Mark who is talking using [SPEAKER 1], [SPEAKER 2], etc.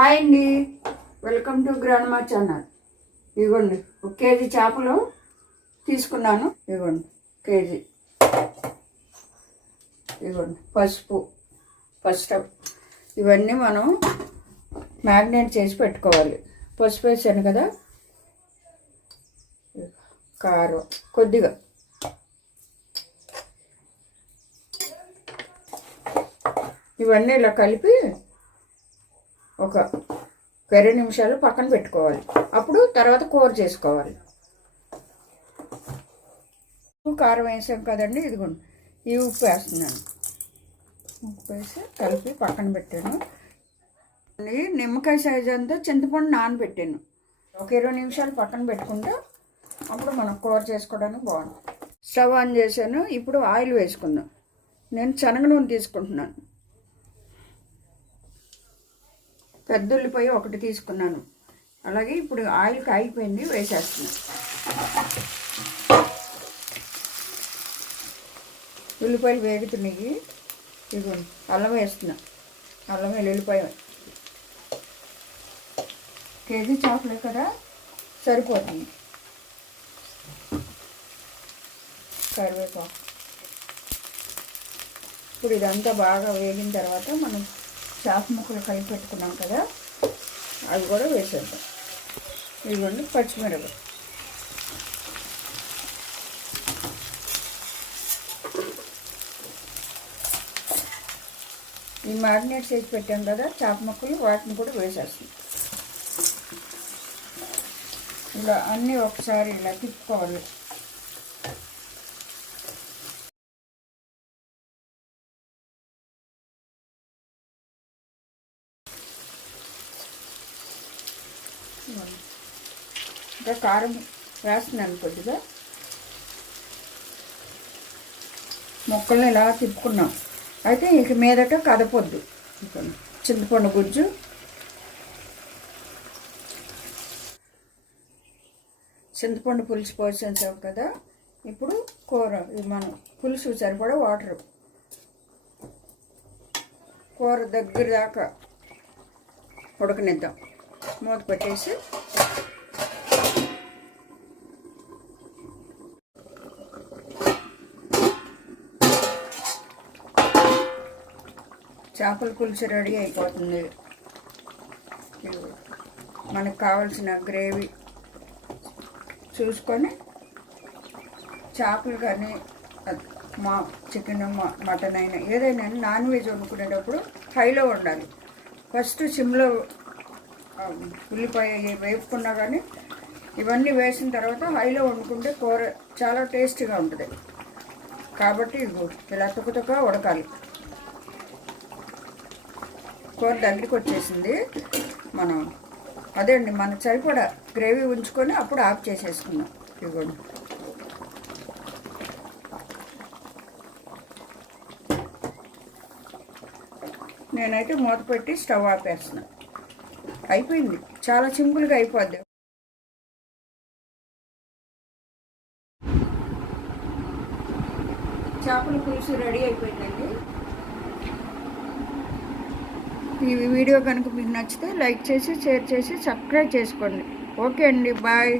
[SPEAKER 1] Hi అండి. Welcome to grandma channel ఇదిగోండి ఒక కేజీ చేపలు తీసుకున్నాను. ఇదిగోండి కేజీ. ఇదిగోండి పసుపు ఫస్ట్ ఇవన్నీ మనం మ్యాగ్నేట్ చేసి పెట్టుకోవాలి. పసుపు వేసాను కదా? కారం కొద్దిగా. ఇవన్నీ ఇలా కలిపి ఒక ఇరవై నిమిషాలు పక్కన పెట్టుకోవాలి. అప్పుడు తర్వాత కూర చేసుకోవాలి. ఉప్పు కారం వేసాం కదండి ఇదిగోండి. ఈ ఉప్పు వేస్తున్నాను. ఉప్పు వేసి కలిపి పక్కన పెట్టాను. నిమ్మకాయ సైజ్ అంతా చింతపండు నానబెట్టాను. ఒక ఇరవై నిమిషాలు పక్కన పెట్టుకుంటే అప్పుడు మనం కూర చేసుకోవడానికి బాగుంటుంది. స్టవ్ ఆన్ చేశాను ఇప్పుడు ఆయిల్ వేసుకుందాం. నేను శనగ నూనె తీసుకుంటున్నాను. పెద్ద ఉల్లిపాయ ఒకటి తీసుకున్నాను. అలాగే ఇప్పుడు ఆయిల్ కాగిపోయింది వేసేస్తున్నాను. ఉల్లిపాయలు వేగుతున్నాయి. ఇదిగోండి అల్లం వేస్తున్నా. అల్లం వెల్లుల్లిపాయ. కేజీ చేపలే కదా? సరిపోతుంది. కరివేపాకు. ఇప్పుడు ఇదంతా బాగా వేగిన తర్వాత మనం చేప ముక్కలు కలిపి పెట్టుకున్నాం కదా. అవి కూడా వేసేద్దాం. ఇదిగోండి పచ్చిమిరపకాయ ఈ మ్యారినేట్ చేసి పెట్టాం కదా చేప ముక్కలు వాటిని కూడా వేసేస్తాం. ఇలా అన్నీ ఒకసారి ఇలా తిప్పుకోవాలి. ఇంకా కారం వేస్తున్నాను కొద్దిగా. మొక్కల్ని ఇలా తిప్పుకున్నాం. అయితే ఇక మీదట కదపొద్దు. చింతపండు గుజ్జు. చింతపండు పులుసు పోసేసాం కదా. ఇప్పుడు కూర మనం పులుసు సరిపడా వాటర్. కూర దగ్గర దాకా ఉడకనిద్దాం. మూత పెట్టేసి. చేపల పులుసు రెడీ అయిపోతుంది. మనకు కావాల్సిన గ్రేవీ చూసుకొని చేపలు కానీ మా చికెన్ మటన్ అయినా ఏదైనా నాన్ వెజ్ వండుకునేటప్పుడు హైలో ఉండాలి. ఫస్ట్ సిమ్లో ఉల్లిపాయ వేపుకున్నా కానీ ఇవన్నీ వేసిన తర్వాత హైలో వండుకుంటే కూర చాలా టేస్టీగా ఉంటుంది. కాబట్టి ఇగో ఇలా తుక్కుతుక్క ఉడకాలి. కూర దగ్గరికి వచ్చేసింది. మనం అదే అండి మన సరిపడా గ్రేవీ ఉంచుకొని అప్పుడు ఆఫ్ చేసేసుకున్నాం ఇవ్వండి. నేనైతే మూత పెట్టి స్టవ్ ఆపేస్తున్నాను అయిపోయింది. చాలా సింపుల్గా అయిపోద్ది. చేపల పులుసు రెడీ అయిపోయిందండి. ఈ వీడియో కనుక మీకు నచ్చితే లైక్ చేసి షేర్ చేసి సబ్స్క్రైబ్ చేసుకోండి. ఓకే అండి. బాయ్.